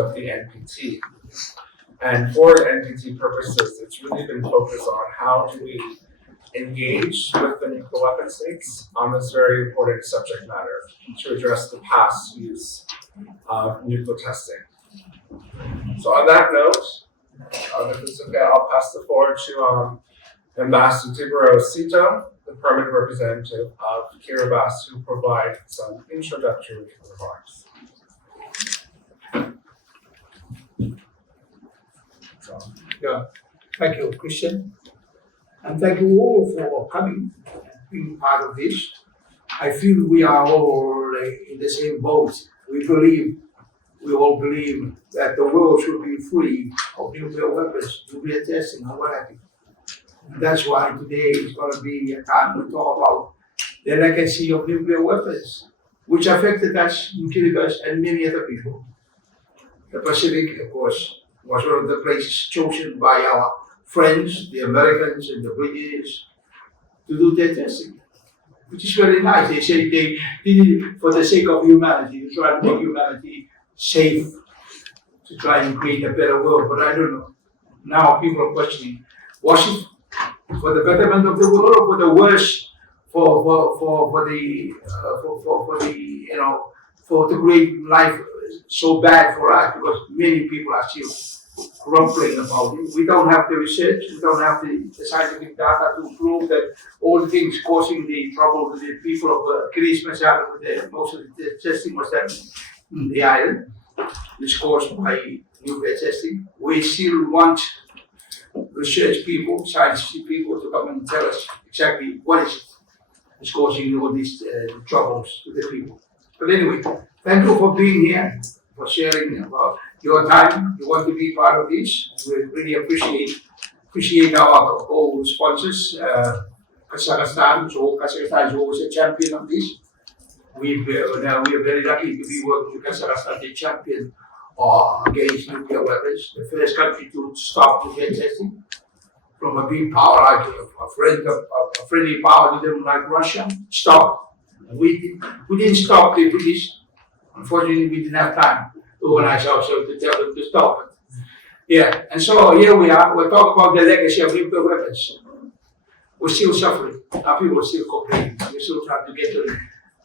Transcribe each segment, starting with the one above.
of the NPT. And for NPT purposes, it's really been focused on how do we engage with the nuclear weapon states on this very important subject matter to address the past use of nuclear testing. So on that note, if it's okay, I'll pass the floor to Ambassador Tibero Sito, the permanent representative of Kiribati, who provide some introductory remarks. Yeah, thank you, Christian. And thank you all for coming and being part of this. I feel we are all in the same boat. We all believe that the world should be free of nuclear weapons, nuclear testing, and what have you. And that's why today is going to be a time to talk about the legacy of nuclear weapons, which affected us in Kiribati and many other people. The Pacific, of course, was one of the places chosen by our friends, the Americans and the British, to do their testing, which is very nice. They say they did it for the sake of humanity, to try to make humanity safe, to try and create a better world. But I don't know. Now people are questioning, was it for the betterment of the world or for the worse, to create life so bad for us, because many people are still grumbling about it. We don't have the research, we don't have the scientific data to prove that all the things causing the trouble with the people of Kiribati, most of the testing was done in the island, which caused by nuclear testing. We still want research people, scientific people to come and tell us exactly what is causing all these troubles to the people. But anyway, thank you for being here, for sharing about your time. You want to be part of this. We really appreciate our co-sponsors, Kazakhstan. So Kazakhstan is always a champion of this. We are very lucky to be working with Kazakhstan, the champion against nuclear weapons, the first country to stop nuclear testing from a big power like a friendly power to them like Russia. Stop. We didn't stop the British. Unfortunately, we didn't have time to organize ourselves to tell them to stop it. Yeah, and so here we are. We're talking about the legacy of nuclear weapons. We're still suffering. Our people are still complaining. We're still trying to get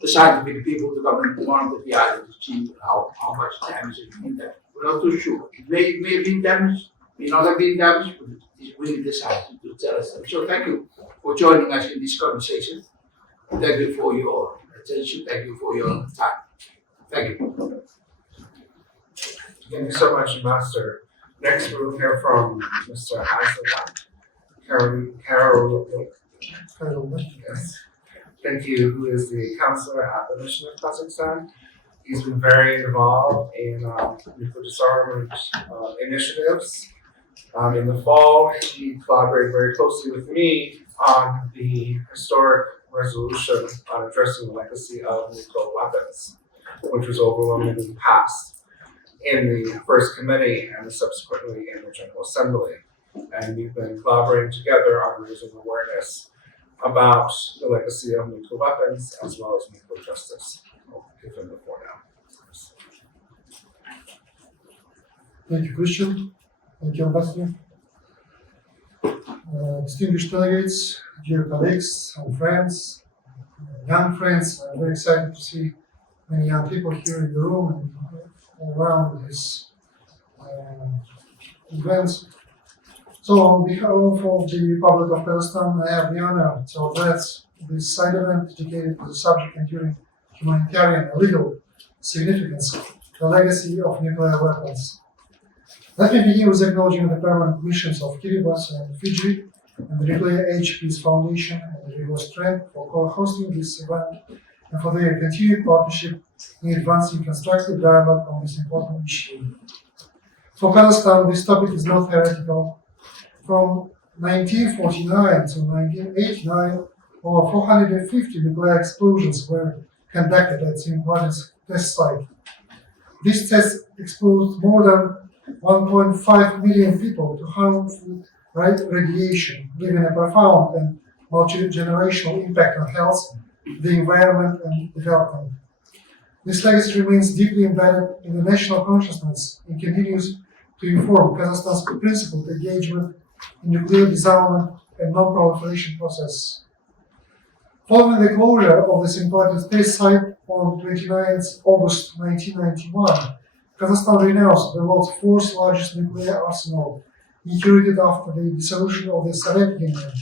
the scientific people to come and monitor the island to see how much damage has been done. We're not too sure. It may have been damaged, may not have been damaged, but it's really the scientists to tell us that. So thank you for joining us in this conversation. Thank you for your attention. Thank you for your time. Thank you. Thank you so much, Master. Next, we will hear from Mr. Isaac Carol. Yes. Thank you, who is the counselor at the mission of Kazakhstan. He's been very involved in nuclear disarmament initiatives. In the fall, he collaborated very closely with me on the historic resolution on addressing the legacy of nuclear weapons, which was overwhelmingly passed in the first committee and subsequently in the General Assembly. And we've been collaborating together on raising awareness about the legacy of nuclear weapons as well as nuclear justice. I'll give him the floor now. Thank you, Christian. Thank you, Ambassador. Distinguished delegates, dear colleagues and friends, young friends, I'm very excited to see many young people here in the room and all around this events. So, on behalf of the Republic of Kazakhstan, I have the honor to address this side event dedicated to the subject enduring humanitarian and legal significance, the legacy of nuclear weapons. Let me begin with acknowledging the permanent missions of Kiribati and Fiji and the Nuclear Age Peace Foundation and the River Strength for co-hosting this event and for their continued partnership in advancing constructive dialogue on this important issue. For Kazakhstan, this topic is not heretical. From 1949 to 1989, over 450 nuclear explosions were conducted at the Kiribati test site. These tests exposed more than 1.5 million people to harmful radiation, giving a profound and multi-generational impact on health, the environment, and development. This legacy remains deeply embedded in the national consciousness and continues to inform Kazakhstan's principled engagement in nuclear disarmament and non-proliferation process. Following the closure of this important test site on 29 August 1991, Kazakhstan renounced the world's fourth largest nuclear arsenal, inherited after the dissolution of the Soviet Union.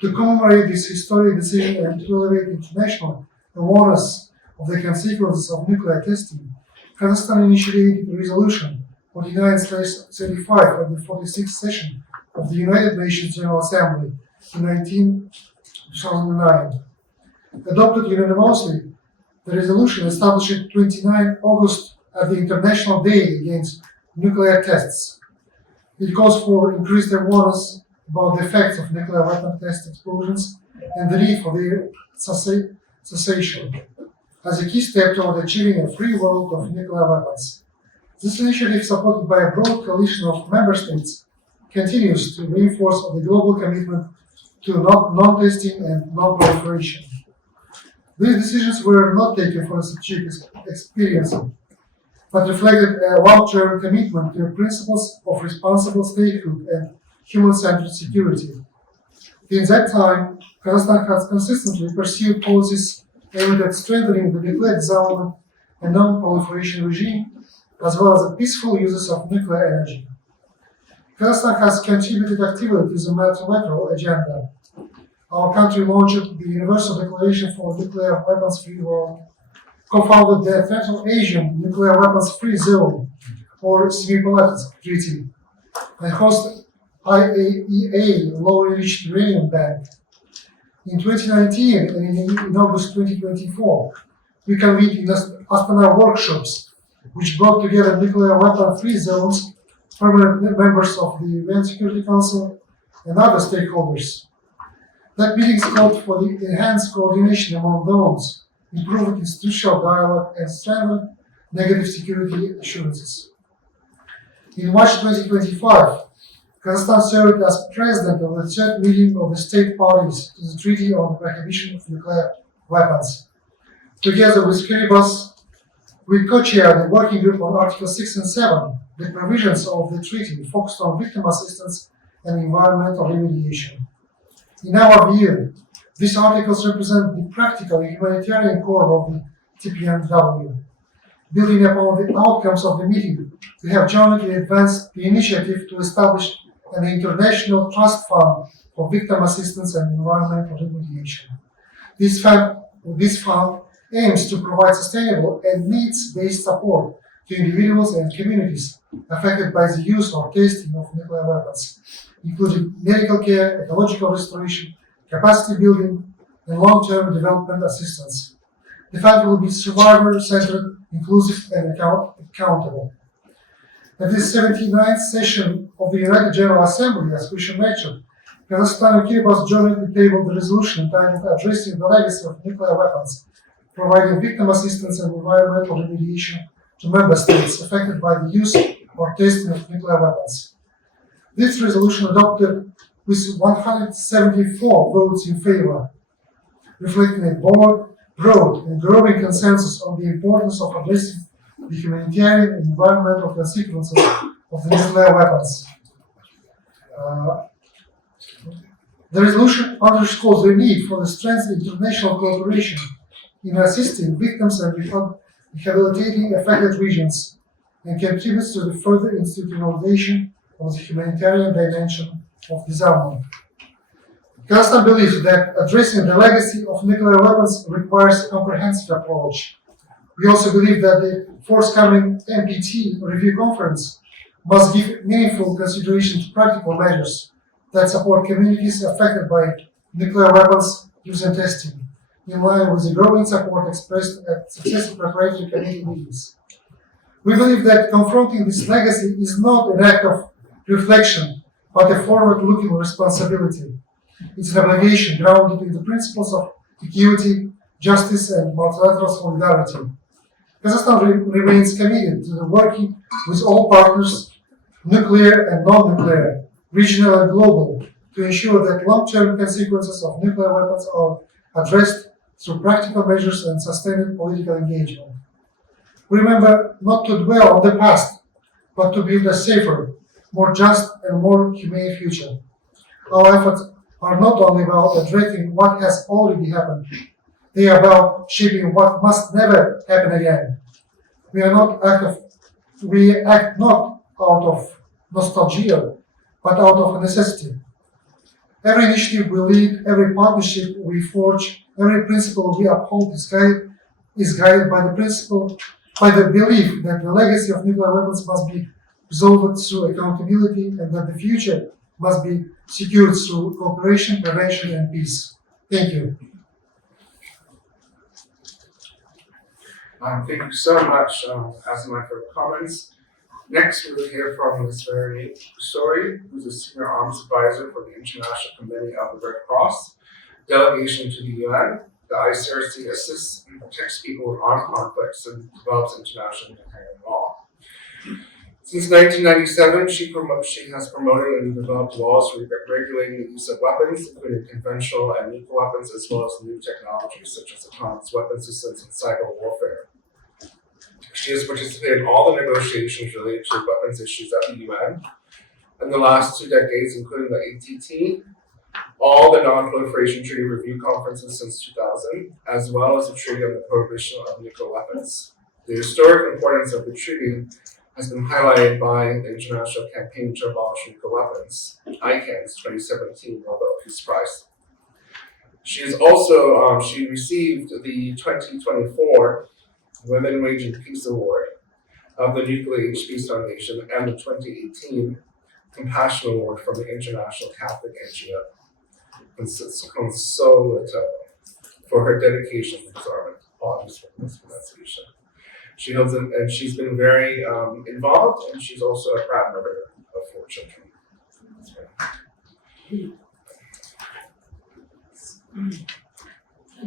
To commemorate this historic decision and to elevate international awareness of the consequences of nuclear testing, Kazakhstan initiated a resolution 49/35 at the 46th session of the United Nations General Assembly in 2009. Adopted unanimously, the resolution established 29 August as the International Day Against Nuclear Tests. It calls for increased awareness about the effects of nuclear weapon test explosions and the need for their cessation as a key step toward achieving a free world of nuclear weapons. This initiative, supported by a broad coalition of member states, continues to reinforce the global commitment to non-testing and non-proliferation. These decisions were not taken for a strategic experience, but reflected a long-term commitment to the principles of responsible statehood and human-centered security. In that time, Kazakhstan has consistently pursued policies aimed at strengthening the nuclear disarmament and non-proliferation regime, as well as the peaceful uses of nuclear energy. Kazakhstan has contributed actively to the multilateral agenda. Our country launched the Universal Declaration for Nuclear Weapons-Free World, co-founded the Central Asian Nuclear Weapons-Free Zone, or Semipolitics Treaty, and hosted IAEA Low-Enriched Uranium Bank. In 2019 and in August 2024, we convened in Astana workshops, which brought together nuclear weapon-free zones, permanent members of the UN Security Council, and other stakeholders. That meetings called for the enhanced coordination among those, improved institutional dialogue, and strengthened negative security assurances. In March 2025, Kazakhstan served as president of the third meeting of the State Parties to the Treaty on the Prohibition of Nuclear Weapons. Together with Kiribati, we co-chaired the working group on Articles 6 and 7, the provisions of the treaty focused on victim assistance and environmental remediation. In our view, these articles represent the practical and humanitarian core of the TPNW. Building upon the outcomes of the meeting, we have jointly advanced the initiative to establish an international trust fund for victim assistance and environmental remediation. This fund aims to provide sustainable and needs-based support to individuals and communities affected by the use or testing of nuclear weapons, including medical care, ecological restoration, capacity building, and long-term development assistance. The fund will be survivor-centered, inclusive, and accountable. At this 79th session of the United General Assembly, as Kusha mentioned, Kazakhstan and Kiribati jointly tabled the resolution entitled Addressing the Legacy of Nuclear Weapons, providing victim assistance and environmental remediation to member states affected by the use or testing of nuclear weapons. This resolution adopted with 174 votes in favor, reflecting a broad and growing consensus on the importance of addressing the humanitarian and environmental consequences of the nuclear weapons. The resolution underscores the need for the strengthened international cooperation in assisting victims and rehabilitating affected regions, and contributes to the further institutionalization of the humanitarian dimension of disarmament. Kazakhstan believes that addressing the legacy of nuclear weapons requires a comprehensive approach. We also believe that the forthcoming NPT review conference must give meaningful consideration to practical measures that support communities affected by nuclear weapons use and testing, in line with the growing support expressed at successive preparatory committee meetings. We believe that confronting this legacy is not an act of reflection, but a forward-looking responsibility. It's an obligation grounded in the principles of equity, justice, and multilateral solidarity. Kazakhstan remains committed to working with all partners, nuclear and non-nuclear, regional and global, to ensure that long-term consequences of nuclear weapons are addressed through practical measures and sustained political engagement. Remember not to dwell on the past, but to build a safer, more just and more humane future. Our efforts are not only about addressing what has already happened, they are about shaping what must never happen again. We act not out of nostalgia, but out of necessity. Every initiative we lead, every partnership we forge, every principle we uphold is guided by the belief that the legacy of nuclear weapons must be resolved through accountability and that the future must be secured through cooperation, prevention, and peace. Thank you. Thank you so much, Asma, for the comments. Next, we will hear from Ms. Veronique Story, who's a senior arms advisor for the International Committee of the Red Cross delegation to the UN. The ICRC assists and protects people with armed conflicts and develops international humanitarian law. Since 1997, she has promoted and developed laws regulating the use of weapons, including conventional and nuclear weapons, as well as new technologies such as autonomous weapon systems and cyber warfare. She has participated in all the negotiations related to weapons issues at the UN in the last 2 decades, including the ATT, all the Non-Proliferation Treaty Review Conferences since 2000, as well as the Treaty on the Prohibition of Nuclear Weapons. The historic importance of the treaty has been highlighted by the International Campaign to Abolish Nuclear Weapons, ICAN's 2017 Nobel Peace Prize. She is also, she received the 2024 Women Waging Peace Award of the Nuclear Age Peace Foundation and the 2018 Compassion Award from the International Catholic NGO, Consolata, for her dedication to disarmament. Apologies for mispronunciation. She holds and she's been very involved, and she's also a proud mother of 4 children.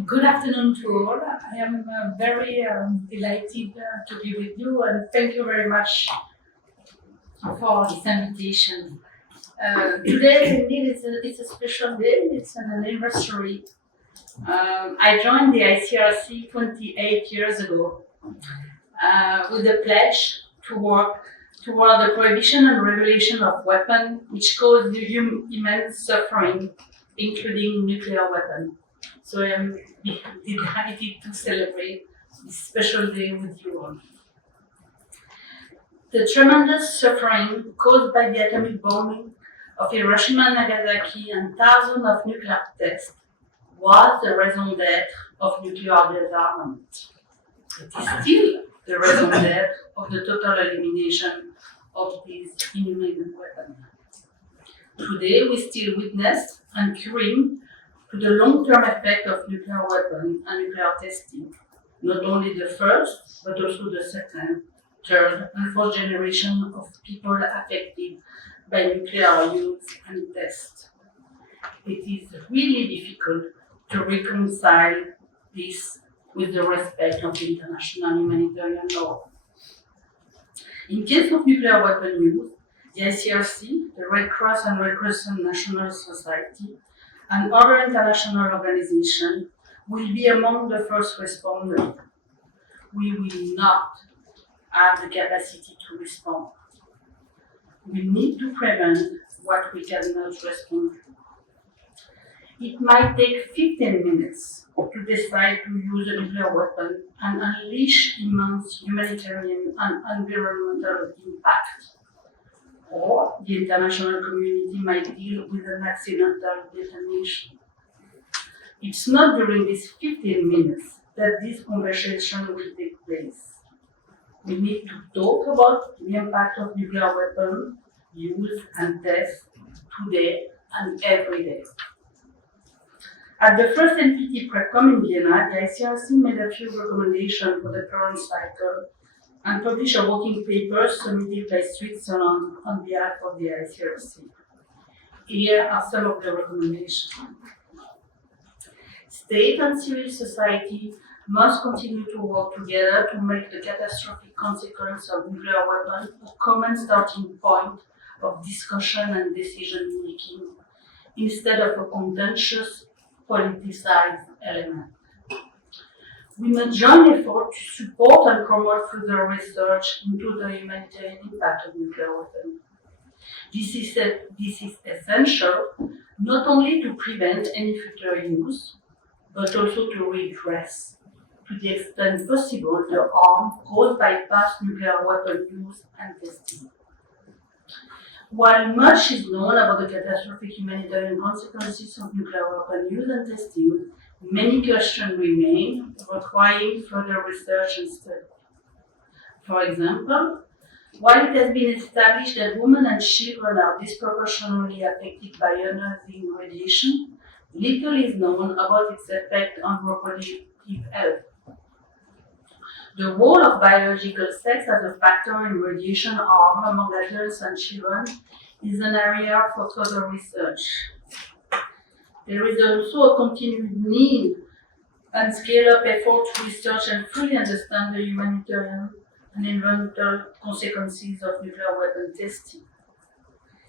Good afternoon to all. I am very delighted to be with you, and thank you very much for this invitation. Today, indeed, it's a special day. It's an anniversary. I joined the ICRC 28 years ago with a pledge to work toward the prohibition and regulation of weapons which cause immense suffering, including nuclear weapons. So I am delighted to celebrate this special day with you all. The tremendous suffering caused by the atomic bombing of Hiroshima and Nagasaki and thousands of nuclear tests was the raison d'etre of nuclear disarmament. It is still the raison d'etre of the total elimination of these inhumane weapons. Today, we still witness and curing to the long-term effect of nuclear weapons and nuclear testing, not only the first, but also the second, third, and fourth generation of people affected by nuclear use and test. It is really difficult to reconcile this with the respect of international humanitarian law. In case of nuclear weapon use, the ICRC, the Red Cross and Red Crescent National Society, and other international organizations will be among the first responders. We will not have the capacity to respond. We need to prevent what we cannot respond to. It might take 15 minutes to decide to use a nuclear weapon and unleash immense humanitarian and environmental impact. Or the international community might deal with an accidental detonation. It's not during these 15 minutes that this conversation will take place. We need to talk about the impact of nuclear weapon use and test today and every day. At the first NPT PrepCom in Vienna, the ICRC made a few recommendations for the current cycle and published a working paper submitted by Switzerland on behalf of the ICRC. Here are some of the recommendations. State and civil society must continue to work together to make the catastrophic consequence of nuclear weapons a common starting point of discussion and decision making, instead of a contentious, politicized element. We must join efforts to support and promote further research into the humanitarian impact of nuclear weapons. This is essential not only to prevent any future use, but also to redress, to the extent possible, the harm caused by past nuclear weapon use and testing. While much is known about the catastrophic humanitarian consequences of nuclear weapon use and testing, many questions remain, requiring further research and study. For example, while it has been established that women and children are disproportionately affected by ionizing radiation, little is known about its effect on reproductive health. The role of biological sex as a factor in radiation harm among adults and children is an area for further research. There is also a continued need and scale-up effort to research and fully understand the humanitarian and environmental consequences of nuclear weapon testing.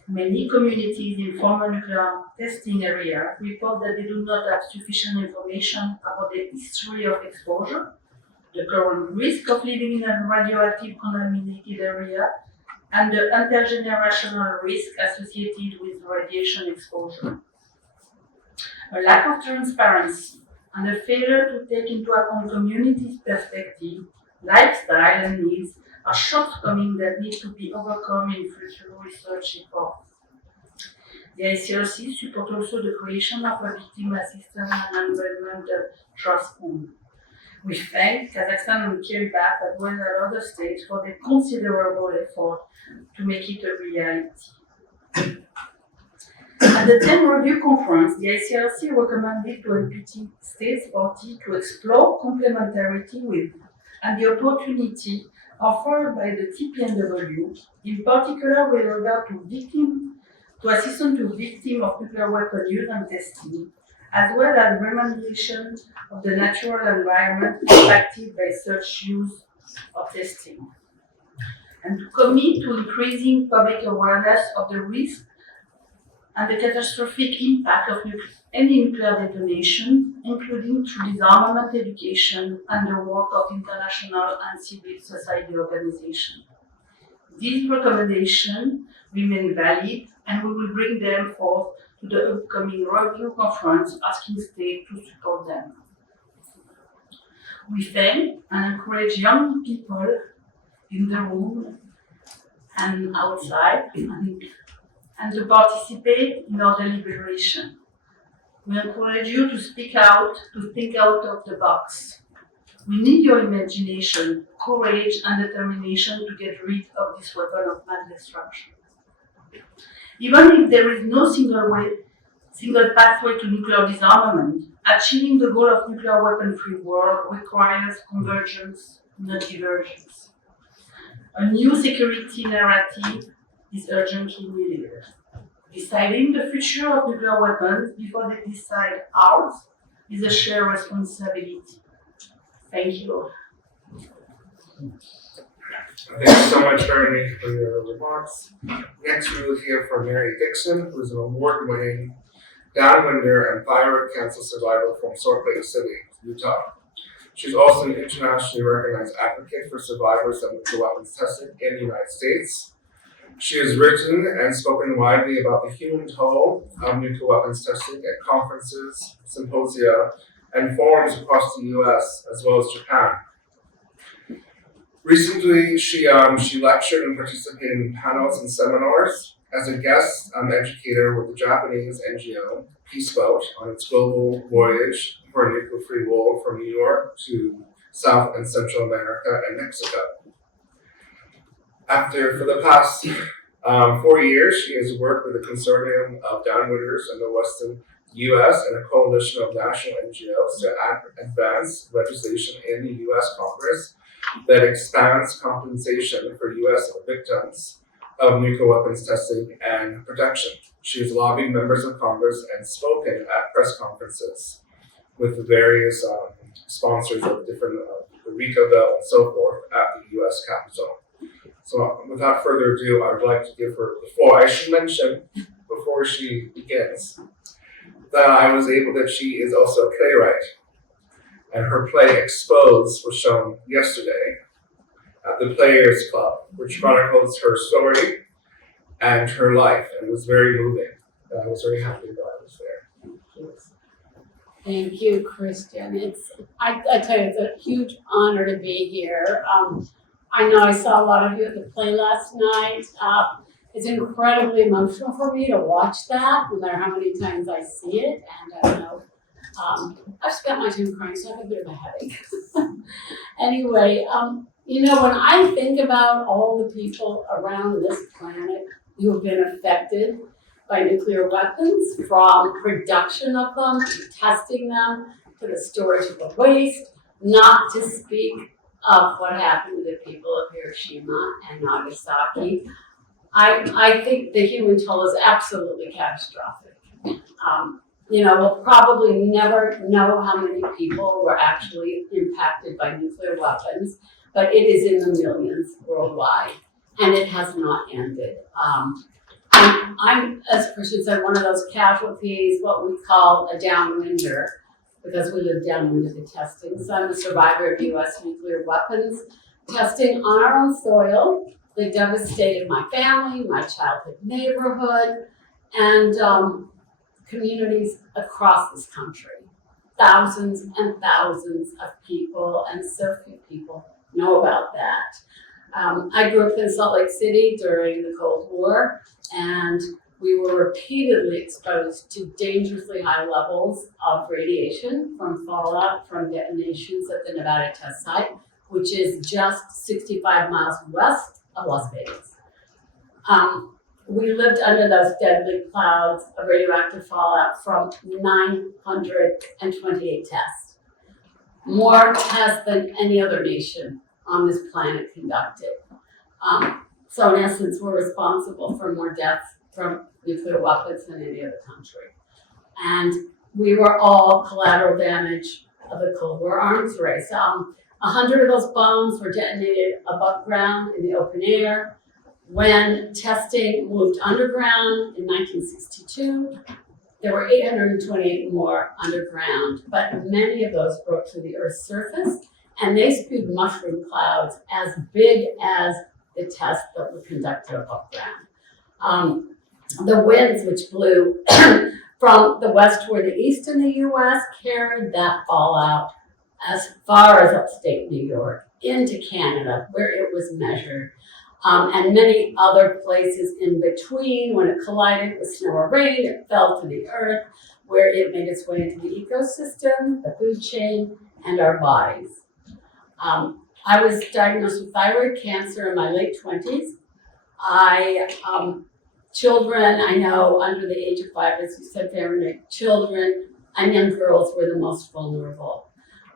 Many communities in former nuclear testing areas report that they do not have sufficient information about the history of exposure, the current risk of living in a radioactive contaminated area, and the intergenerational risk associated with radiation exposure. A lack of transparency and a failure to take into account communities' perspective, lifestyle, and needs are shortcomings that need to be overcome in future research efforts. The ICRC supports also the creation of a victim assistance and environmental trust fund. We thank Kazakhstan and Kiribati as well as other states for their considerable effort to make it a reality. At the 10th Review Conference, the ICRC recommended to NPT States Parties to explore complementarity with and the opportunity offered by the TPNW, in particular with regard to assistance to victims of nuclear weapon use and testing, as well as remediation of the natural environment impacted by such use or testing, and to commit to increasing public awareness of the risk and the catastrophic impact of any nuclear detonation, including through disarmament education and the work of international and civil society organizations. These recommendations remain valid, and we will bring them forth to the upcoming review conference, asking states to support them. We thank and encourage young people in the room and outside and to participate in our deliberation. We encourage you to speak out, to think out of the box. We need your imagination, courage, and determination to get rid of this weapon of mass destruction. Even if there is no single pathway to nuclear disarmament, achieving the goal of nuclear weapon-free world requires convergence, not divergence. A new security narrative is urgently needed. Deciding the future of nuclear weapons before they decide ours is a shared responsibility. Thank you. Thank you so much, Bernie, for your remarks. Next, we will hear from Mary Dixon, who is an award-winning downwinder and thyroid cancer survivor from Salt Lake City, Utah. She's also an internationally recognized advocate for survivors of nuclear weapons testing in the United States. She has written and spoken widely about the human toll of nuclear weapons testing at conferences, symposia, and forums across the US, as well as Japan. Recently, she lectured and participated in panels and seminars as a guest educator with the Japanese NGO Peace Boat on its global voyage for a nuclear-free world from New York to South and Central America and Mexico. For the past 4 years, she has worked with a consortium of downwinders in the Western U.S. and a coalition of national NGOs to advance legislation in the U.S. Congress that expands compensation for U.S. victims of nuclear weapons testing and protection. She has lobbied members of Congress and spoken at press conferences with various sponsors of different the RICO bill and so forth at the U.S. Capitol. So without further ado, I would like to give her the floor. I should mention before she begins that she is also a playwright. and her play Exposed was shown yesterday at the Players Club, which chronicles her story and her life, and it was very moving. I was very happy that I was there. Thank you, Christian. I tell you, it's a huge honor to be here. I know I saw a lot of you at the play last night. It's incredibly emotional for me to watch that, no matter how many times I see it. And I know I've spent my time crying, so I have a bit of a headache. Anyway, you know, when I think about all the people around this planet who have been affected by nuclear weapons, from production of them, to testing them, to the storage of the waste, not to speak of what happened to the people of Hiroshima and Nagasaki. I think the human toll is absolutely catastrophic. You know, we'll probably never know how many people were actually impacted by nuclear weapons, but it is in the millions worldwide, and it has not ended. I'm, as Christian said, one of those casualties, what we call a downwinder, because we live downwind of the testing. So I'm a survivor of US nuclear weapons testing on our own soil. They devastated my family, my childhood neighborhood, and communities across this country. Thousands and thousands of people, and so few people know about that. I grew up in Salt Lake City during the Cold War, and we were repeatedly exposed to dangerously high levels of radiation from fallout from detonations at the Nevada test site, which is just 65 miles west of Las Vegas. We lived under those deadly clouds of radioactive fallout from 928 tests. More tests than any other nation on this planet conducted. So in essence, we're responsible for more deaths from nuclear weapons than any other country. And we were all collateral damage of the Cold War arms race. 100 of those bombs were detonated above ground in the open air. When testing moved underground in 1962, there were 828 more underground, but many of those broke through the Earth's surface, and they spewed mushroom clouds as big as the tests that were conducted above ground. The winds which blew from the west toward the east in the US carried that fallout as far as upstate New York, into Canada, where it was measured, and many other places in between. When it collided with snow or rain, it fell to the earth, where it made its way into the ecosystem, the food chain, and our bodies. I was diagnosed with thyroid cancer in my late 20s. Children, I know, under the age of 5, as you said, family, children and young girls were the most vulnerable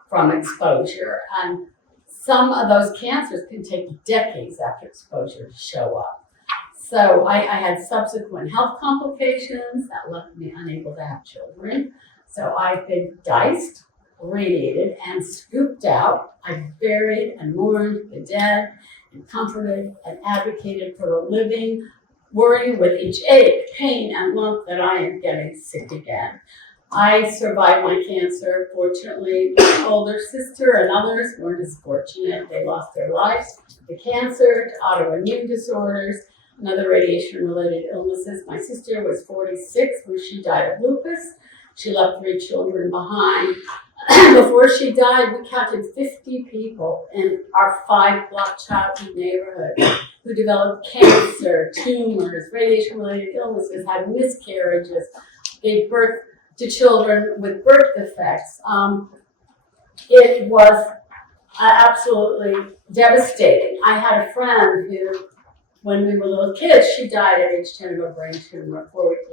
from exposure. And some of those cancers can take decades after exposure to show up. So I had subsequent health complications that left me unable to have children. So I've been diced, radiated, and scooped out. I buried and mourned the dead and comforted and advocated for the living, worrying with each ache, pain, and lump that I am getting sick again. I survived my cancer. Fortunately, my older sister and others weren't as fortunate. They lost their lives to cancer, to autoimmune disorders, and other radiation-related illnesses. My sister was 46 when she died of lupus. She left 3 children behind. Before she died, we counted 50 people in our 5-block childhood neighborhood who developed cancer, tumors, radiation-related illnesses, had miscarriages, gave birth to children with birth defects. It was absolutely devastating. I had a friend who, when we were little kids, she died at age 10 of a brain tumor. 4 weeks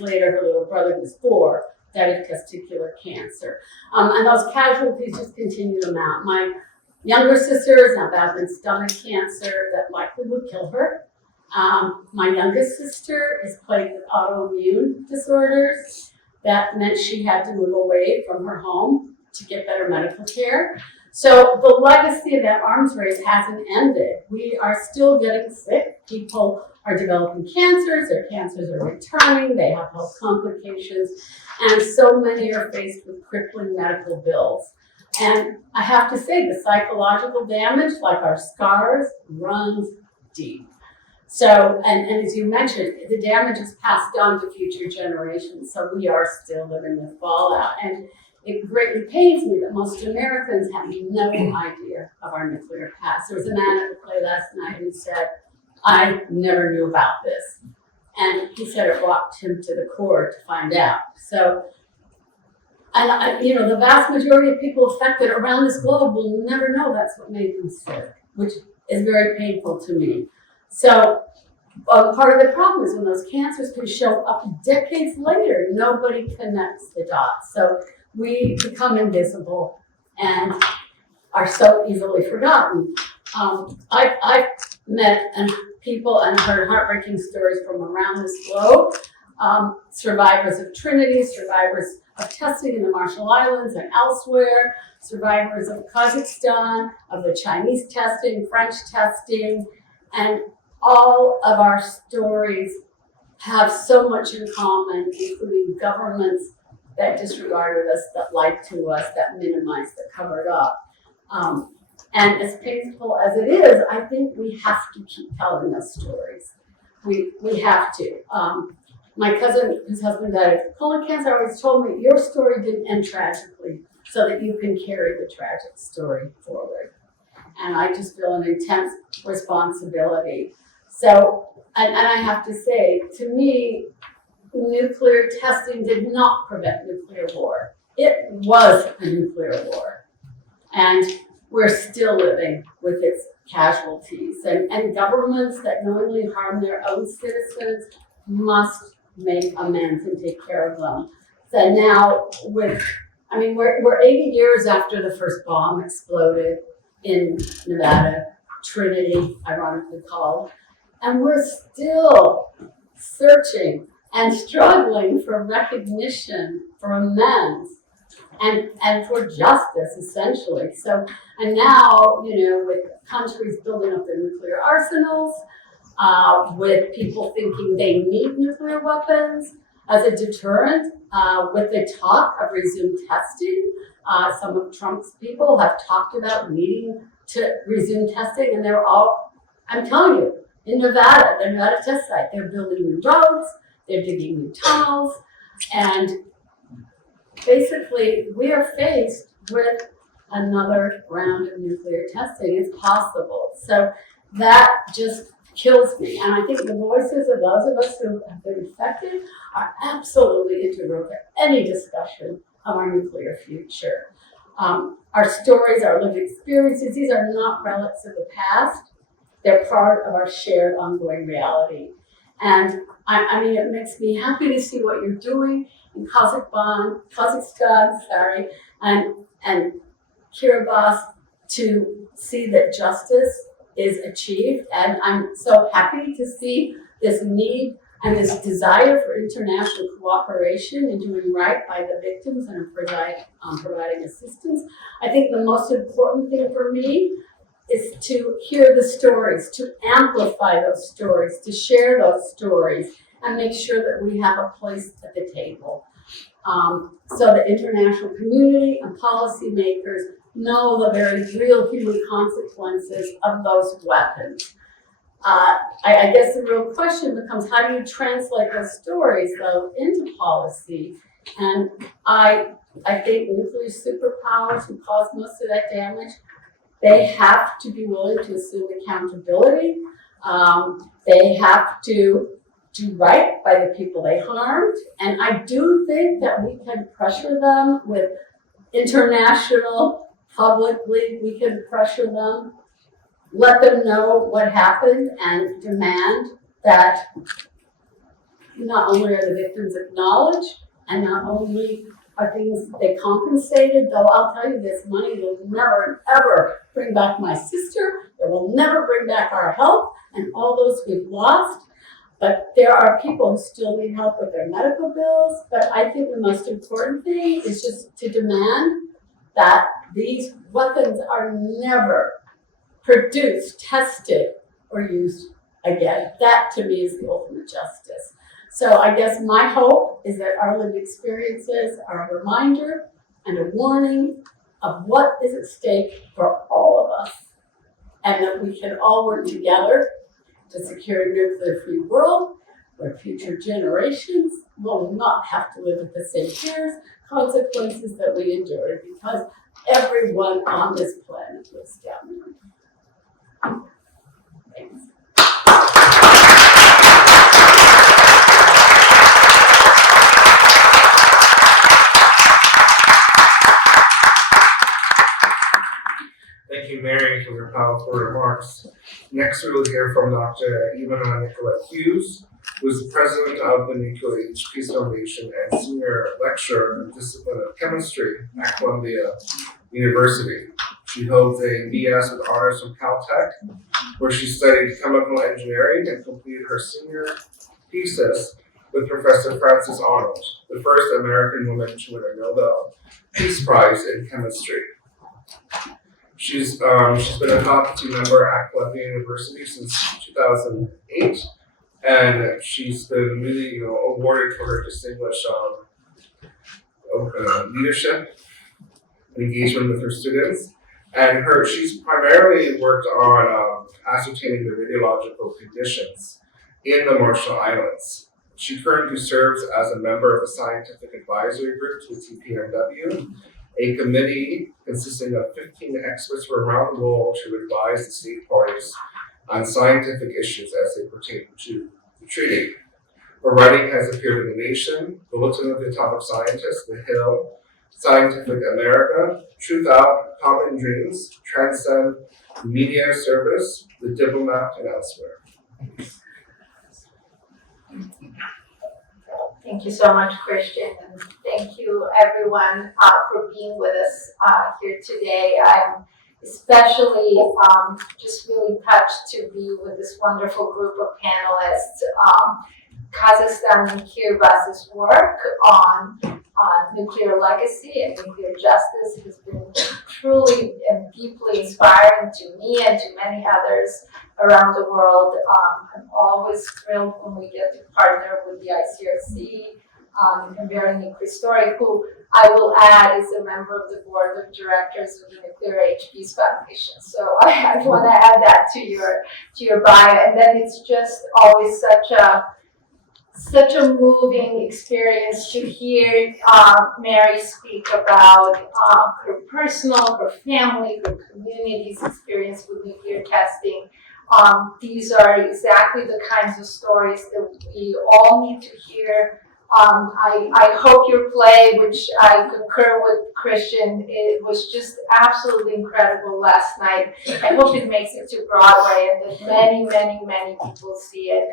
later, her little brother was 4, died of testicular cancer. And those casualties just continue to mount. My younger sister is now battling stomach cancer that likely would kill her. My youngest sister is plagued with autoimmune disorders. That meant she had to move away from her home to get better medical care. So the legacy of that arms race hasn't ended. We are still getting sick. People are developing cancers, their cancers are returning, they have health complications, and so many are faced with crippling medical bills. And I have to say, the psychological damage, like our scars, runs deep. So, and as you mentioned, the damage is passed on to future generations, so we are still living the fallout. And it greatly pains me that most Americans have no idea of our nuclear past. There was a man at the play last night who said, I never knew about this. And he said it brought him to the core to find out. So, and the vast majority of people affected around this globe will never know that's what made them sick, which is very painful to me. So part of the problem is when those cancers can show up decades later, nobody connects the dots. So we become invisible and are so easily forgotten. I've met people and heard heartbreaking stories from around this globe. Survivors of Trinity, survivors of testing in the Marshall Islands and elsewhere, survivors of Kazakhstan, of the Chinese testing, French testing, and all of our stories have so much in common, including governments that disregarded us, that lied to us, that minimized, that covered up. And as painful as it is, I think we have to keep telling those stories. We have to. My cousin, whose husband died of colon cancer, always told me, your story didn't end tragically so that you can carry the tragic story forward. And I just feel an intense responsibility. So, and I have to say, to me, nuclear testing did not prevent nuclear war. It was a nuclear war. And we're still living with its casualties. And governments that knowingly harm their own citizens must make amends and take care of them. So now we're 80 years after the first bomb exploded in Nevada, Trinity, ironically called, and we're still searching and struggling for recognition, for amends, and for justice, essentially. So, and now, with countries building up their nuclear arsenals, with people thinking they need nuclear weapons as a deterrent, with the talk of resumed testing. Some of Trump's people have talked about needing to resume testing, and they're all, I'm telling you, in Nevada, the Nevada test site, they're building new roads, they're digging new tunnels, and basically we are faced with another round of nuclear testing. It's possible. So that just kills me. And I think the voices of those of us who have been affected are absolutely integral to any discussion of our nuclear future. Our stories, our lived experiences, these are not relics of the past. They're part of our shared ongoing reality. And it makes me happy to see what you're doing in Kazakhstan, and Kiribati, to see that justice is achieved. And I'm so happy to see this need and this desire for international cooperation in doing right by the victims and providing assistance. I think the most important thing for me is to hear the stories, to amplify those stories, to share those stories, and make sure that we have a place at the table. So the international community and policymakers know the very real human consequences of those weapons. I guess the real question becomes, how do you translate those stories, though, into policy? And I think nuclear superpowers who cause most of that damage, they have to be willing to assume accountability. They have to do right by the people they harmed. And I do think that we can pressure them with international, publicly, we can pressure them, let them know what happened, and demand that not only are the victims acknowledged, and not only are things they compensated, though I'll tell you this, money will never, ever bring back my sister. It will never bring back our health and all those we've lost. But there are people who still need help with their medical bills. But I think the most important thing is just to demand that these weapons are never produced, tested, or used again. That to me is the ultimate justice. So I guess my hope is that our lived experiences are a reminder and a warning of what is at stake for all of us, and that we can all work together to secure a nuclear-free world where future generations will not have to live with the same fears, consequences that we endured, because everyone on this planet lives down there. Thanks. Thank you, Mary, for your powerful remarks. Next, we will hear from Dr. Ivana Nicolette Hughes, who is the president of the Nuclear Peace Foundation and senior lecturer in the discipline of chemistry at Columbia University. She holds a BS with honors from Caltech, where she studied chemical engineering and completed her senior thesis with Professor Frances Arnold, the first American woman to win a Nobel Peace Prize in chemistry. She's been a faculty member at Columbia University since 2008, and she's been really awarded for her distinguished leadership and engagement with her students. And she's primarily worked on ascertaining the radiological conditions in the Marshall Islands. She currently serves as a member of the Scientific Advisory Group to TPNW, a committee consisting of 15 experts from around the world to advise the state parties on scientific issues as they pertain to the treaty. Her writing has appeared in The Nation, Bulletin of the Atomic Scientist, The Hill, Scientific America, Truth Out, Common Dreams, Transcend, Media Service, The Diplomat, and elsewhere. Thank you so much, Christian, and thank you everyone for being with us here today. I'm especially just really touched to be with this wonderful group of panelists. Kazakhstan and Kiribati's work on nuclear legacy and nuclear justice has been truly and deeply inspiring to me and to many others around the world. I'm always thrilled when we get to partner with the ICRC and Veronique Christori, who I will add is a member of the board of directors of the Nuclear Age Peace Foundation. So I want to add that to your bio. And then it's just always such a moving experience to hear Mary speak about her personal, her family, her community's experience with nuclear testing. These are exactly the kinds of stories that we all need to hear. I hope your play, which I concur with Christian, it was just absolutely incredible last night. I hope it makes it to Broadway and that many, many, many people see it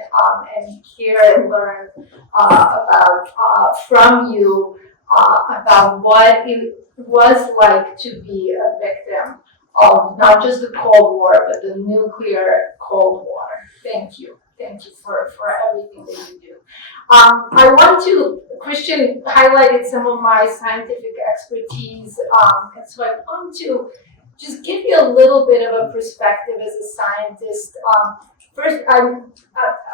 and hear and learn from you about what it was like to be a victim of not just the Cold War, but the nuclear Cold War. Thank you. Thank you for everything that you do. I want to, Christian highlighted some of my scientific expertise, and so I want to just give you a little bit of a perspective as a scientist. First,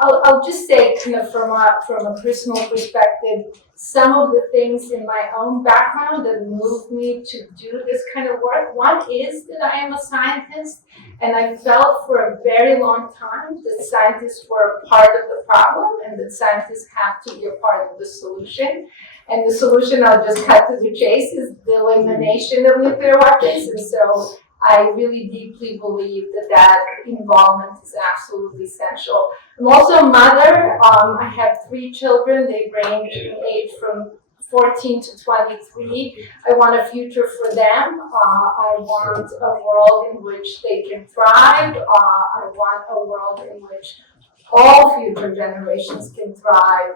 I'll just say kind of from a personal perspective, some of the things in my own background that moved me to do this kind of work. One is that I am a scientist, and I felt for a very long time that scientists were a part of the problem and that scientists have to be a part of the solution. And the solution, I'll just cut to the chase, is the elimination of nuclear weapons. And so I really deeply believe that involvement is absolutely essential. I'm also a mother. I have 3 children. They range in age from 14 to 23. I want a future for them. I want a world in which they can thrive. I want a world in which all future generations can thrive.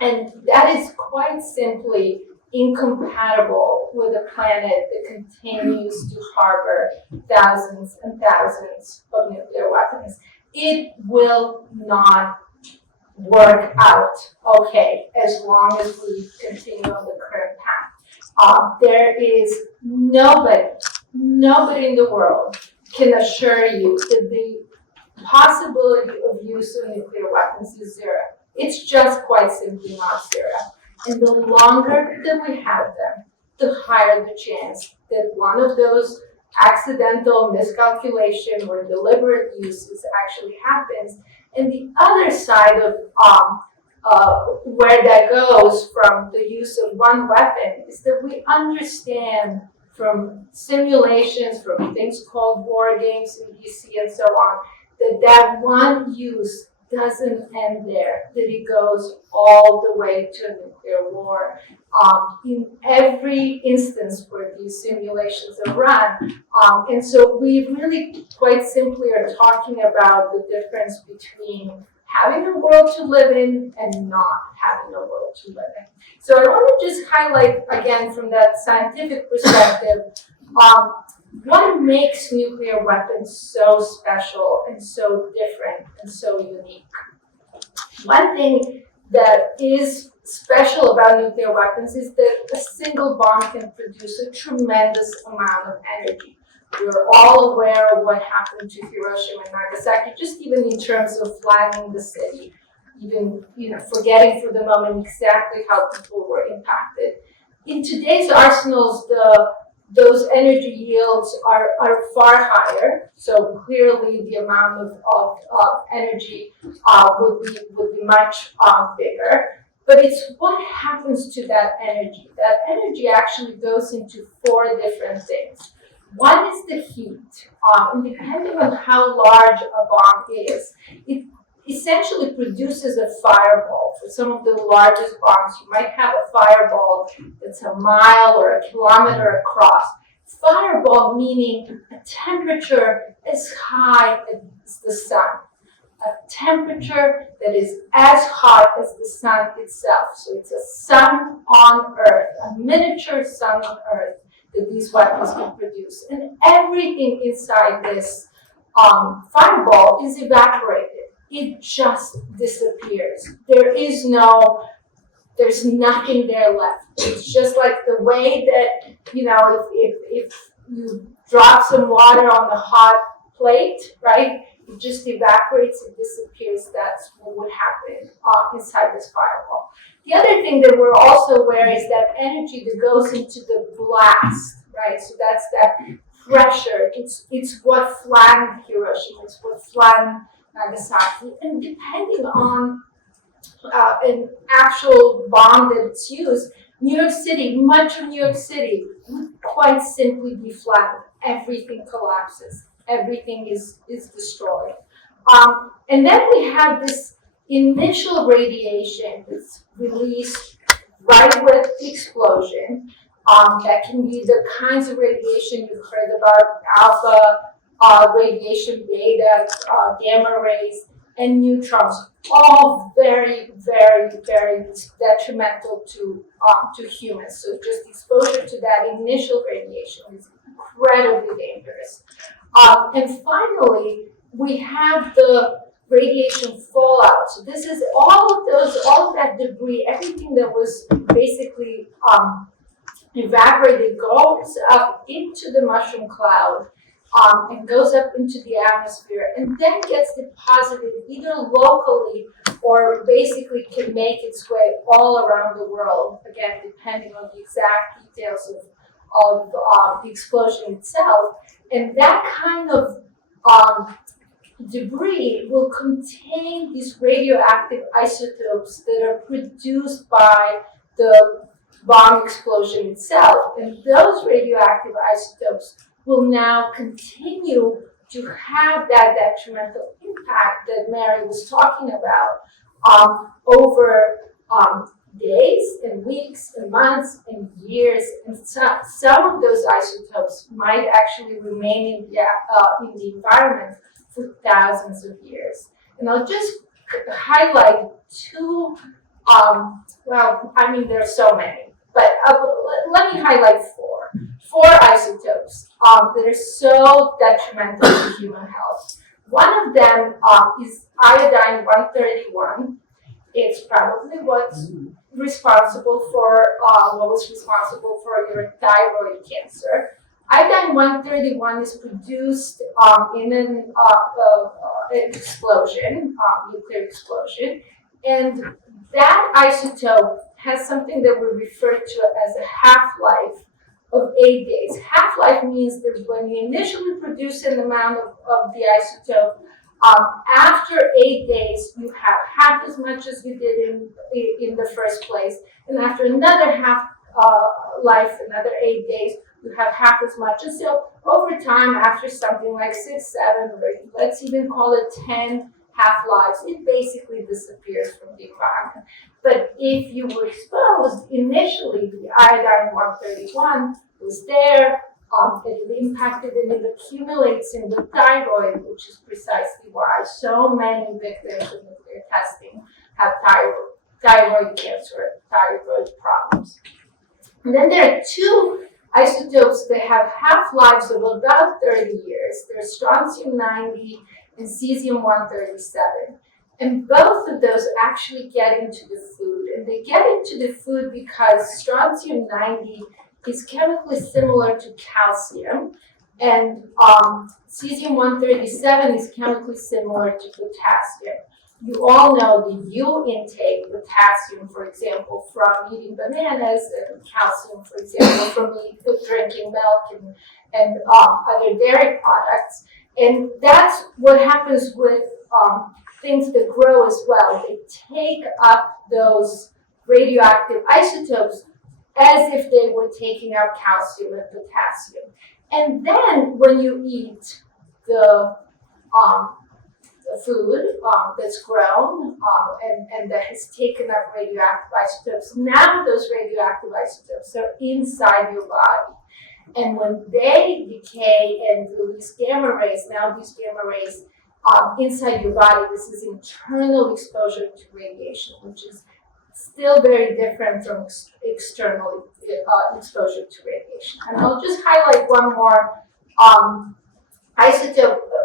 And that is quite simply incompatible with a planet that continues to harbor thousands and thousands of nuclear weapons. It will not work out okay as long as we continue on the current path. There is nobody in the world can assure you that the possibility of use of nuclear weapons is zero. It's just quite simply not zero. And the longer that we have them, the higher the chance that one of those accidental miscalculation or deliberate uses actually happens. And the other side of where that goes from the use of one weapon is that we understand from simulations, from things called war games in DC and so on, that one use doesn't end there, that it goes all the way to a nuclear war. In every instance where these simulations are run. And so we really quite simply are talking about the difference between having a world to live in and not having a world to live in. So I want to just highlight again from that scientific perspective, what makes nuclear weapons so special and so different and so unique. One thing that is special about nuclear weapons is that a single bomb can produce a tremendous amount of energy. We're all aware of what happened to Hiroshima and Nagasaki, just even in terms of flattening the city, even forgetting for the moment exactly how people were impacted. In today's arsenals, those energy yields are far higher. So clearly, the amount of energy would be much bigger. But it's what happens to that energy. That energy actually goes into four different things. One is the heat, and depending on how large a bomb is, it essentially produces a fireball. For some of the largest bombs, you might have a fireball that's a mile or a kilometer across. Fireball meaning a temperature as high as the sun. A temperature that is as hot as the sun itself. So it's a sun on Earth, a miniature sun on Earth that these weapons can produce. And everything inside this fireball is evaporated. It just disappears. There's nothing there left. It's just like the way that, if you drop some water on the hot plate, right? It just evaporates, it disappears. That's what would happen inside this fireball. The other thing that we're also aware is that energy that goes into the blast, right? So that's that pressure. It's what flattened Hiroshima. It's what flattened Nagasaki. And depending on an actual bomb that's used, New York City, much of New York City would quite simply be flattened. Everything collapses. Everything is destroyed. And then we have this initial radiation that's released right with the explosion. That can be the kinds of radiation you've heard about, alpha radiation, beta, gamma rays, and neutrons, all very, very, very detrimental to humans. So just exposure to that initial radiation is incredibly dangerous. And finally, we have the radiation fallout. So this is all of that debris, everything that was basically evaporated goes up into the mushroom cloud and goes up into the atmosphere and then gets deposited either locally or basically can make its way all around the world, again, depending on the exact details of the explosion itself. And that kind of debris will contain these radioactive isotopes that are produced by the bomb explosion itself. And those radioactive isotopes will now continue to have that detrimental impact that Mary was talking about over days and weeks and months and years. And some of those isotopes might actually remain in the environment for thousands of years. And I'll just highlight two, there are so many, but let me highlight four isotopes that are so detrimental to human health. One of them is iodine-131. It's probably what responsible for your thyroid cancer. Iodine-131 is produced in an explosion, nuclear explosion, and that isotope has something that we refer to as a half-life of 8 days. Half-life means that when you initially produce an amount of the isotope, after 8 days, you have half as much as you did in the first place, and after another half-life, another 8 days, you have half as much. And so over time, after something like 6, 7, or let's even call it 10 half-lives, it basically disappears from the environment. But if you were exposed initially, the iodine-131 was there, it impacted and it accumulates in the thyroid, which is precisely why so many victims of nuclear testing have thyroid cancer, thyroid problems. And then there are two isotopes that have half-lives of about 30 years. There's strontium-90 and cesium-137. And both of those actually get into the food. And they get into the food because strontium-90 is chemically similar to calcium, and cesium-137 is chemically similar to potassium. You all know that you intake potassium, for example, from eating bananas, and calcium, for example, from drinking milk and other dairy products. And that's what happens with things that grow as well. They take up those radioactive isotopes as if they were taking up calcium and potassium. And then when you eat the food that's grown and that has taken up radioactive isotopes, now those radioactive isotopes are inside your body. And when they decay and release gamma rays, now these gamma rays inside your body, this is internal exposure to radiation, which is still very different from external exposure to radiation. And I'll just highlight one more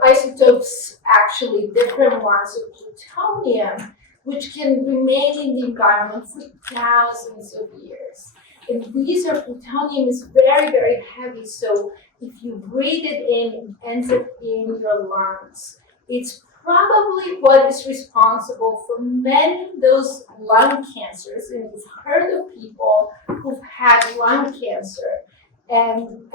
isotopes, actually different ones of plutonium, which can remain in the environment for thousands of years. And these are, plutonium is very, very heavy, so if you breathe it in, it ends up in your lungs. It's probably what is responsible for many of those lung cancers, and we've heard of people who've had lung cancer, and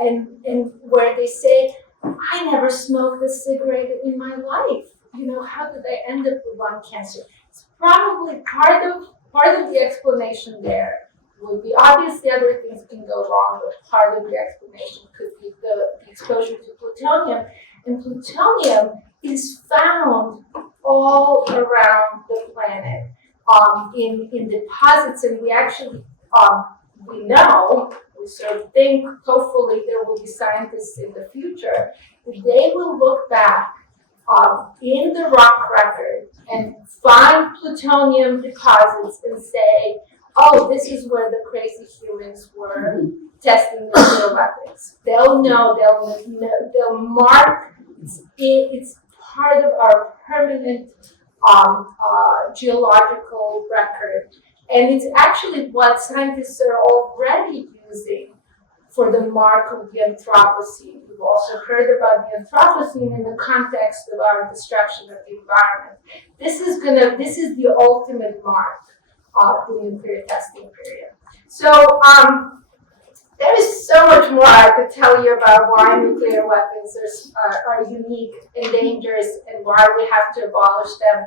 where they say, I never smoked a cigarette in my life. You know, how did I end up with lung cancer? It's probably part of the explanation there. Would be obviously other things can go wrong, but part of the explanation could be the exposure to plutonium. And plutonium is found all around the planet in deposits, and we actually we know, we sort of think, hopefully there will be scientists in the future, that they will look back in the rock record and find plutonium deposits and say, oh, this is where the crazy humans were testing nuclear weapons. They'll know, they'll mark, it's part of our permanent geological record. And it's actually what scientists are already using for the mark of the Anthropocene. We've also heard about the Anthropocene in the context of our destruction of the environment. This is the ultimate mark of the nuclear testing period. So there is so much more I could tell you about why nuclear weapons are unique and dangerous and why we have to abolish them.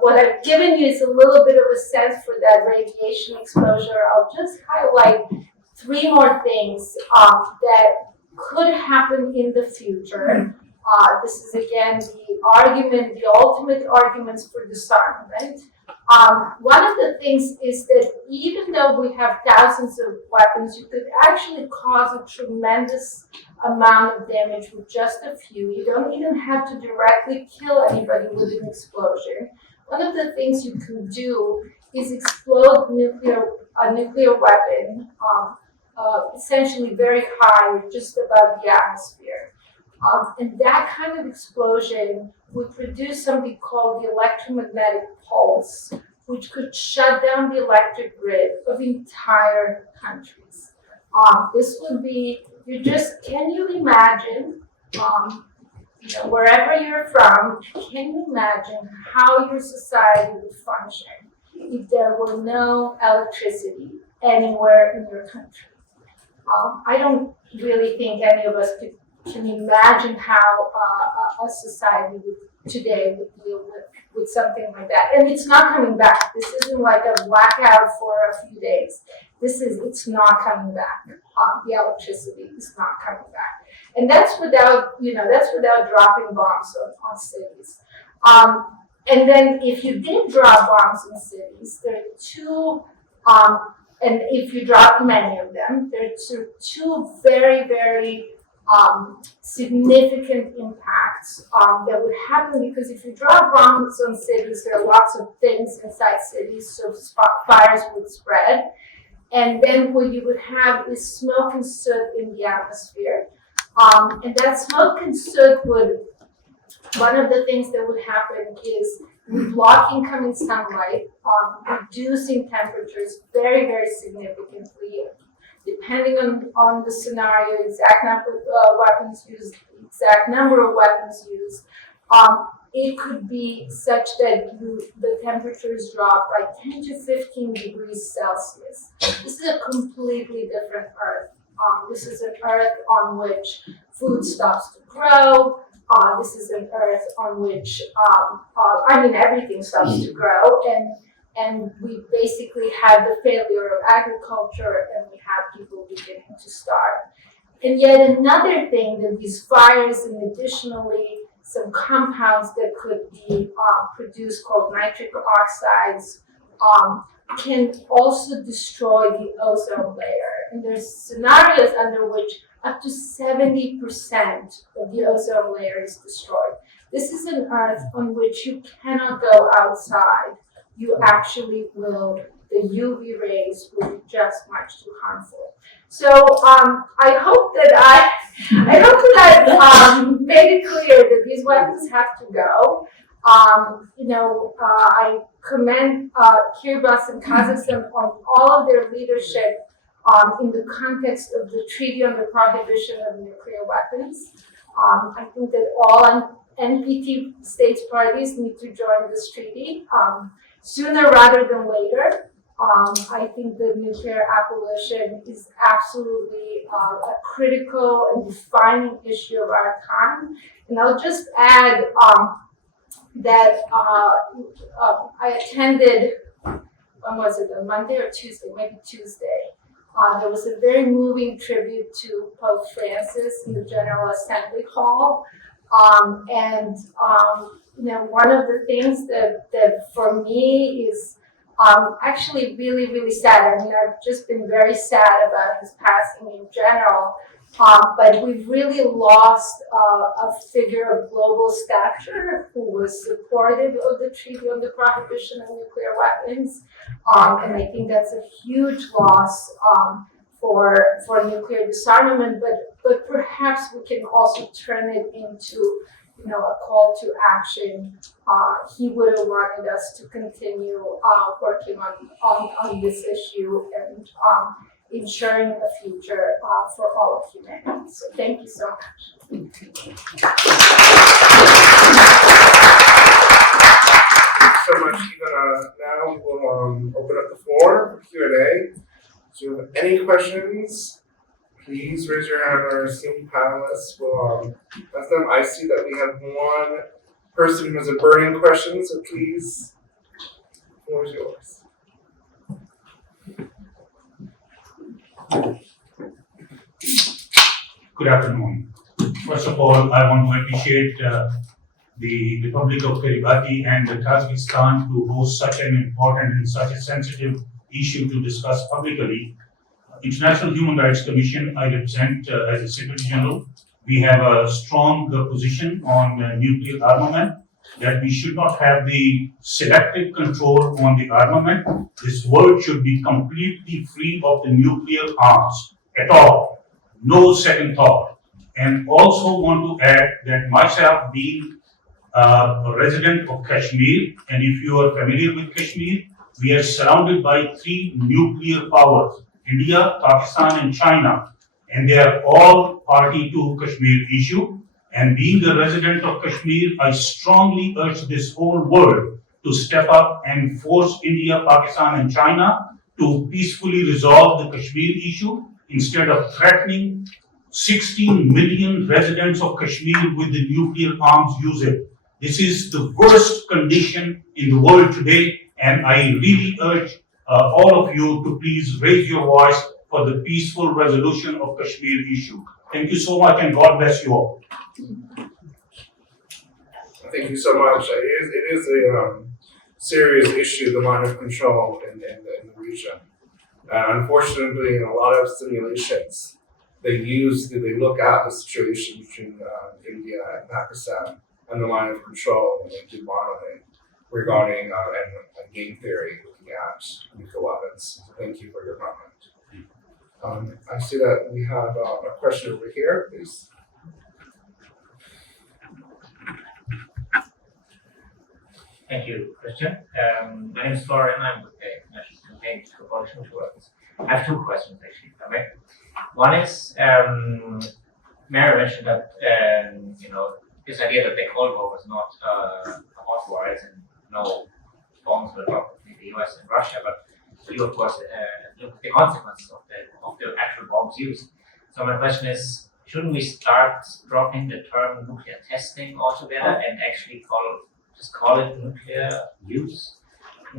What I've given you is a little bit of a sense for that radiation exposure. I'll just highlight 3 more things that could happen in the future. This is again the ultimate arguments for disarmament. One of the things is that even though we have thousands of weapons, you could actually cause a tremendous amount of damage with just a few. You don't even have to directly kill anybody with an explosion. One of the things you can do is explode a nuclear weapon, essentially very high, just above the atmosphere. And that kind of explosion would produce something called the electromagnetic pulse, which could shut down the electric grid of entire countries. This would be, can you imagine, wherever you're from, can you imagine how your society would function if there were no electricity anywhere in your country? I don't really think any of us can imagine how a society today would deal with something like that. And it's not coming back. This isn't like a blackout for a few days. It's not coming back. The electricity is not coming back. And that's without dropping bombs on cities. And then if you did drop bombs in cities, there are two, and if you drop many of them, there are two very, very significant impacts that would happen, because if you drop bombs on cities, there are lots of things inside cities, so fires would spread. And then what you would have is smoke and soot in the atmosphere. And that smoke and soot one of the things that would happen is block incoming sunlight, reducing temperatures very, very significantly, depending on the scenario, exact number of weapons used, exact number of weapons used. It could be such that the temperatures drop by 10 to 15 degrees Celsius. This is a completely different Earth. This is an Earth on which food stops to grow. This is an Earth on which, everything stops to grow, and we basically have the failure of agriculture, and we have people beginning to starve. And yet another thing that these fires, and additionally some compounds that could be produced called nitric oxides, can also destroy the ozone layer. And there's scenarios under which up to 70% of the ozone layer is destroyed. This is an Earth on which you cannot go outside. You actually will, the UV rays will be just much too harmful. So I hope that I made it clear that these weapons have to go. I commend Kiribati and Kazakhstan on all of their leadership in the context of the Treaty on the Prohibition of Nuclear Weapons. I think that all NPT States Parties need to join this treaty sooner rather than later. I think that nuclear abolition is absolutely a critical and defining issue of our time. And I'll just add that I attended, when was it, on Monday or Tuesday, maybe Tuesday. There was a very moving tribute to Pope Francis in the General Assembly Hall. One of the things that for me is actually really, really sad. I mean, I've just been very sad about his passing in general. But we've really lost a figure of global stature who was supportive of the Treaty on the Prohibition of Nuclear Weapons. And I think that's a huge loss for nuclear disarmament, but perhaps we can also turn it into a call to action. He would have wanted us to continue working on this issue and ensuring a future for all of humanity. So thank you so much. Thank you so much, Ivana. Now we will open up the floor for Q&A. So if you have any questions, please raise your hand. Our esteemed panelists will ask them. I see that we have one person who has a burning question, so please, the floor is yours. Good afternoon. First of all, I want to appreciate the Republic of Kiribati and Kazakhstan to host such an important and such a sensitive issue to discuss publicly. International Human Rights Commission, I represent as a Secretary General. We have a strong position on nuclear armament, that we should not have the selective control on the armament. This world should be completely free of the nuclear arms at all. No second thought. And also want to add that myself being a resident of Kashmir, and if you are familiar with Kashmir, we are surrounded by three nuclear powers, India, Pakistan, and China, and they are all party to Kashmir issue. And being a resident of Kashmir, I strongly urge this whole world to step up and force India, Pakistan, and China to peacefully resolve the Kashmir issue instead of threatening 16 million residents of Kashmir with the nuclear arms usage. This is the worst condition in the world today, and I really urge all of you to please raise your voice for the peaceful resolution of Kashmir issue. Thank you so much, and God bless you all. Thank you so much. It is a serious issue, the line of control in the region. Unfortunately, in a lot of simulations, they look at the situation between India and Pakistan and the line of control when they do modeling regarding and game theory looking at nuclear weapons. So thank you for your comment. I see that we have a question over here, please. Thank you, Christian. My name is Florian. I'm with the National Campaign for Prohibition of Nuclear Weapons. I have two questions, actually, if I may. One is, Mary mentioned that, this idea that the Cold War was not a hot war, as in no bombs were dropped between the US and Russia, but you, of course, look at the consequences of the actual bombs used. So my question is, shouldn't we start dropping the term nuclear testing altogether and actually just call it nuclear use?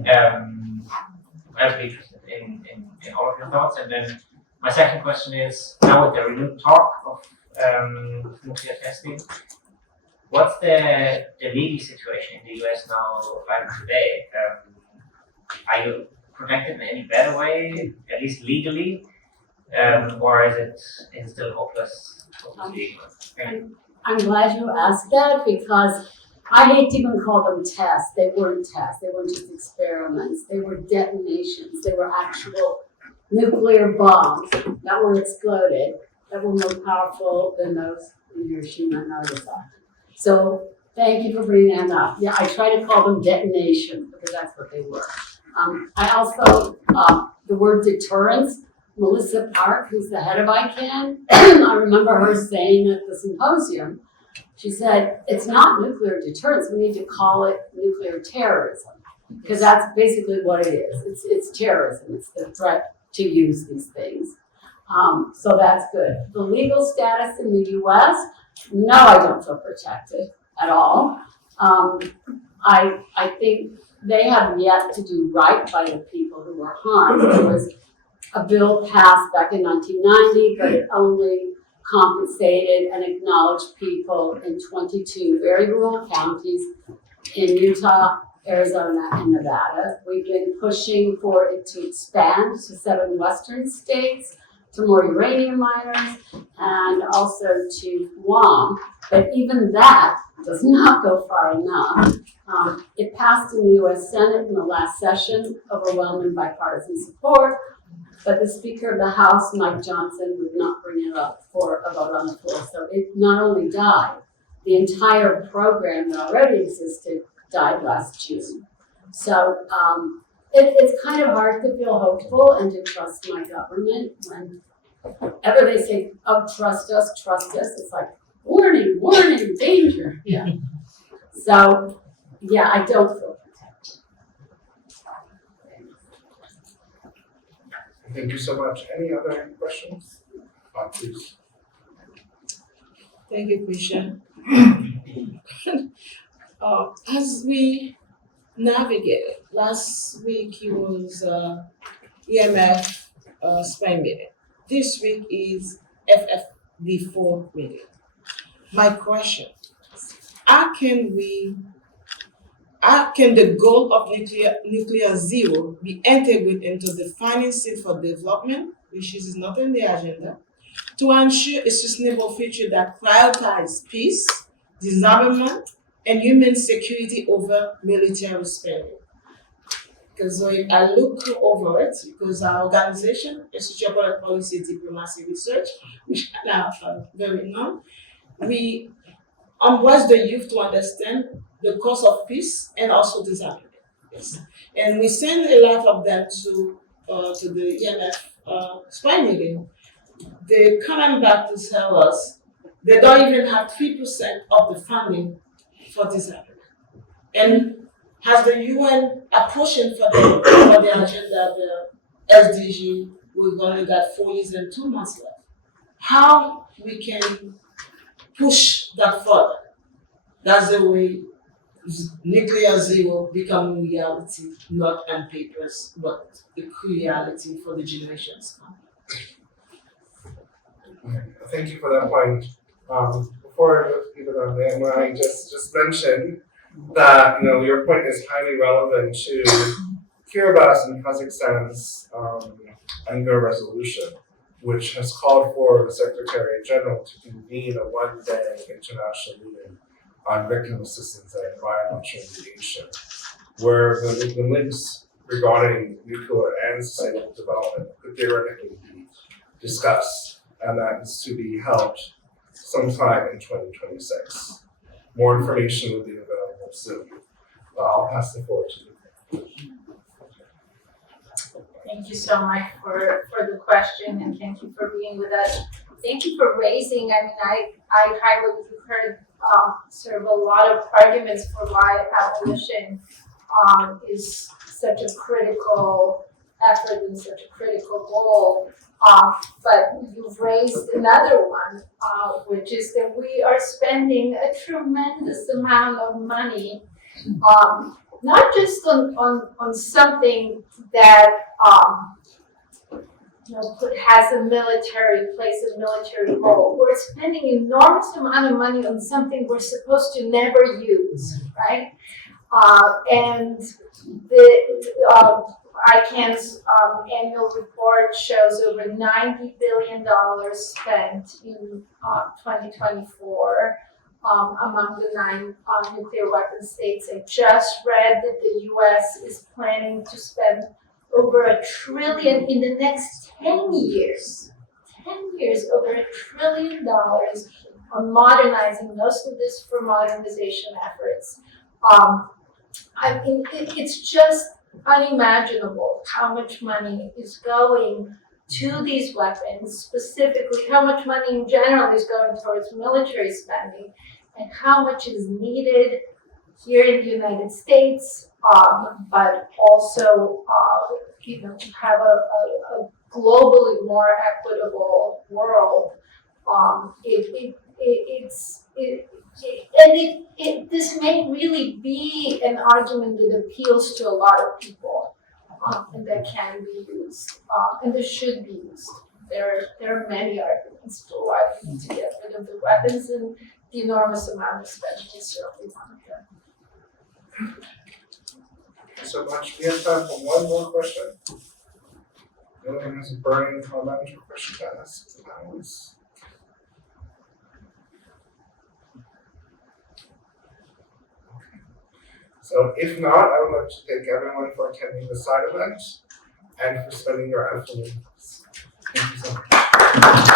I'd be interested in all of your thoughts. And then my second question is, now with the renewed talk of nuclear testing, what's the legal situation in the US now like today? Are you protected in any better way, at least legally, or is it still hopeless legal? I'm glad you asked that because I hate to even call them tests. They weren't tests. They weren't just experiments. They were detonations. They were actual nuclear bombs that were exploded that were more powerful than those in Hiroshima and Nagasaki. So thank you for bringing that up. Yeah, I try to call them detonations because that's what they were. I also, the word deterrence, Melissa Park, who's the head of ICANN, I remember her saying at the symposium, she said, it's not nuclear deterrence, we need to call it nuclear terrorism. Because that's basically what it is. It's terrorism, it's the threat to use these things. So that's good. The legal status in the US, no, I don't feel protected at all. I think they have yet to do right by the people who were harmed. There was a bill passed back in 1990, but it only compensated and acknowledged people in 22 very rural counties in Utah, Arizona, and Nevada. We've been pushing for it to expand to 7 western states, to more uranium miners, and also to Guam. But even that does not go far enough. It passed in the US Senate in the last session, overwhelming bipartisan support, but the Speaker of the House, Mike Johnson, would not bring it up for a vote on the floor. So it not only died, the entire program that already existed died last June. So it's kind of hard to feel hopeful and to trust my government whenever they say, oh, trust us, it's like, warning, warning, danger. Yeah. So, yeah, I don't feel protected. Thank you so much. Any other questions? Please. Thank you, Christian. As we navigated, last week it was EMF spring meeting. This week is FFV4 meeting. My question, how can the goal of nuclear zero be integrated into the financing for development, which is not on the agenda, to ensure a sustainable future that prioritizes peace, disarmament, and human security over military spending? Because when I look over it, because our organization, Institute of Public Policy Diplomacy Research, which are now very known, we embrace the youth to understand the cause of peace and also disarmament. And we send a lot of them to the EMF spy meeting. They're coming back to tell us they don't even have 3% of the funding for this happening. And has the UN approaching for the agenda, the SDG, we've only got 4 years and 2 months left. How we can push that further? That's the way nuclear zero becoming reality, not on papers, but the reality for the generations come. Thank you for that point. Before I leave it on there, I just mentioned that your point is highly relevant to Kiribati and Kazakhstan's UNGA Resolution, which has called for the Secretary General to convene a one-day international meeting on victim assistance and environmental mediation, where the links regarding nuclear and sustainable development could theoretically be discussed, and that is to be held sometime in 2026. More information will be available soon. I'll pass the floor to you. Thank you so much for the question, and thank you for being with us. Thank you for raising, I highlighted, you've heard sort of a lot of arguments for why abolition is such a critical effort and such a critical goal. But you've raised another one, which is that we are spending a tremendous amount of money, not just on something that has a military place, a military role. We're spending enormous amount of money on something we're supposed to never use, right? And the ICANN's annual report shows over $90 billion spent in 2024 among the 9 nuclear weapon states. I just read that the US is planning to spend over $1 trillion in the next 10 years. 10 years, over $1 trillion on modernizing, most of this for modernization efforts. It's just unimaginable how much money is going to these weapons, specifically how much money in general is going towards military spending, and how much is needed here in the United States, but also to have a globally more equitable world. This may really be an argument that appeals to a lot of people, and that can be used, and that should be used. There are many arguments for why we need to get rid of the weapons, and the enormous amount of spending is certainly one of them. Thank you so much. We have time for one more question. Anyone has a burning comment or question to ask? So if not, I would like to thank everyone for attending the side event and for spending your afternoon with us. Thank you so much.